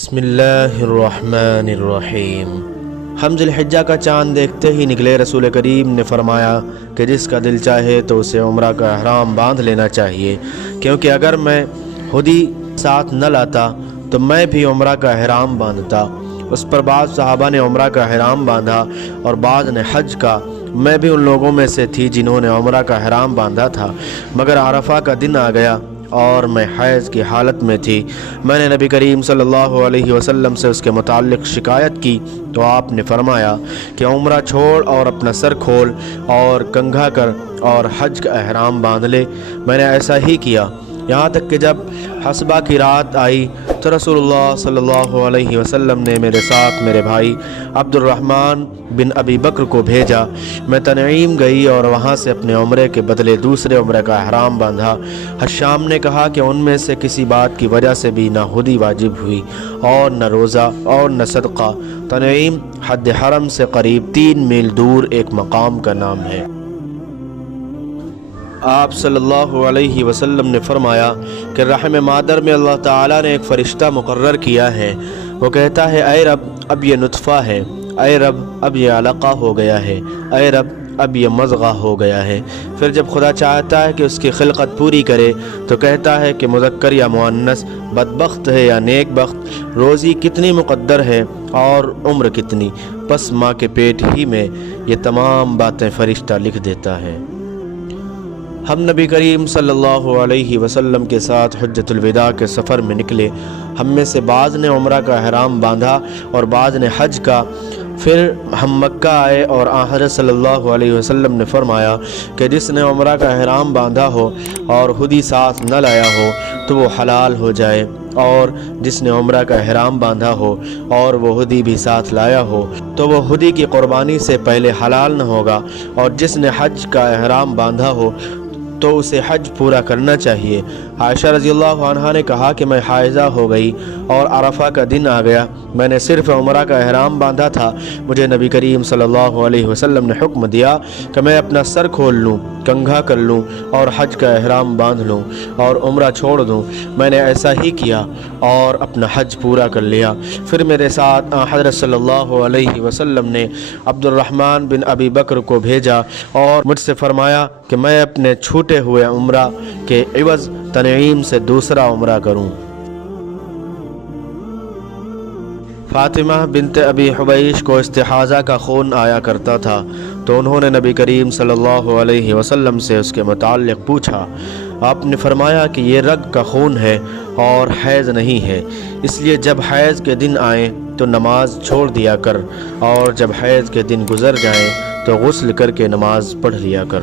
بسم اللہ الرحمن الرحیم۔ ہم ذی الحجہ کا چاند دیکھتے ہی نکلے۔ رسول کریم نے فرمایا کہ جس کا دل چاہے تو اسے عمرہ کا احرام باندھ لینا چاہیے، کیونکہ اگر میں خود ہی ساتھ نہ لاتا تو میں بھی عمرہ کا احرام باندھتا۔ اس پر بعض صحابہ نے عمرہ کا احرام باندھا اور بعض نے حج کا۔ میں بھی ان لوگوں میں سے تھی جنہوں نے عمرہ کا احرام باندھا تھا، مگر عرفہ کا دن آ گیا اور میں حیض کی حالت میں تھی۔ میں نے نبی کریم صلی اللہ علیہ وسلم سے اس کے متعلق شکایت کی تو آپ نے فرمایا کہ عمرہ چھوڑ اور اپنا سر کھول اور کنگھا کر اور حج کا احرام باندھ لے۔ میں نے ایسا ہی کیا، یہاں تک کہ جب حسبہ کی رات آئی تو رسول اللہ صلی اللہ علیہ وسلم نے میرے ساتھ میرے بھائی عبد الرحمن بن ابی بکر کو بھیجا۔ میں تنعیم گئی اور وہاں سے اپنے عمرے کے بدلے دوسرے عمرے کا احرام باندھا۔ حشام نے کہا کہ ان میں سے کسی بات کی وجہ سے بھی نہ خودی واجب ہوئی اور نہ روزہ اور نہ صدقہ۔ تنعیم حد حرم سے قریب 3 میل دور ایک مقام کا نام ہے۔ آپ صلی اللہ علیہ وسلم نے فرمایا کہ رحم مادر میں اللہ تعالیٰ نے ایک فرشتہ مقرر کیا ہے، وہ کہتا ہے اے رب اب یہ نطفہ ہے، اے رب اب یہ علقہ ہو گیا ہے، اے رب اب یہ مضغہ ہو گیا ہے۔ پھر جب خدا چاہتا ہے کہ اس کی خلقت پوری کرے تو کہتا ہے کہ مذکر یا مؤنث، بدبخت ہے یا نیک بخت، روزی کتنی مقدر ہے اور عمر کتنی۔ پس ماں کے پیٹ ہی میں یہ تمام باتیں فرشتہ لکھ دیتا ہے۔ ہم نبی کریم صلی اللہ علیہ وسلم کے ساتھ حجۃ الوداع کے سفر میں نکلے۔ ہم میں سے بعض نے عمرہ کا احرام باندھا اور بعض نے حج کا۔ پھر ہم مکہ آئے اور حضرت صلی اللہ علیہ وسلم نے فرمایا کہ جس نے عمرہ کا احرام باندھا ہو اور خودی ساتھ نہ لایا ہو تو وہ حلال ہو جائے، اور جس نے عمرہ کا احرام باندھا ہو اور وہ خودی بھی ساتھ لایا ہو تو وہ خودی کی قربانی سے پہلے حلال نہ ہوگا، اور جس نے حج کا احرام باندھا ہو تو اسے حج پورا کرنا چاہیے۔ عائشہ رضی اللہ عنہا نے کہا کہ میں حائضہ ہو گئی اور عرفہ کا دن آ گیا، میں نے صرف عمرہ کا احرام باندھا تھا۔ مجھے نبی کریم صلی اللہ علیہ وسلم نے حکم دیا کہ میں اپنا سر کھول لوں، کنگھا کر لوں اور حج کا احرام باندھ لوں اور عمرہ چھوڑ دوں۔ میں نے ایسا ہی کیا اور اپنا حج پورا کر لیا۔ پھر میرے ساتھ حضرت صلی اللہ علیہ وسلم نے عبد الرحمن بن ابی بکر کو بھیجا اور مجھ سے فرمایا کہ میں اپنے چھوٹے ہوئے عمرہ کے عوض تنعیم سے دوسرا عمرہ کروں۔ فاطمہ بنت ابی حبیش کو استحاضہ کا خون آیا کرتا تھا تو انہوں نے نبی کریم صلی اللہ علیہ وسلم سے اس کے متعلق پوچھا۔ آپ نے فرمایا کہ یہ رگ کا خون ہے اور حیض نہیں ہے، اس لیے جب حیض کے دن آئیں تو نماز چھوڑ دیا کر، اور جب حیض کے دن گزر جائیں تو غسل کر کے نماز پڑھ لیا کر۔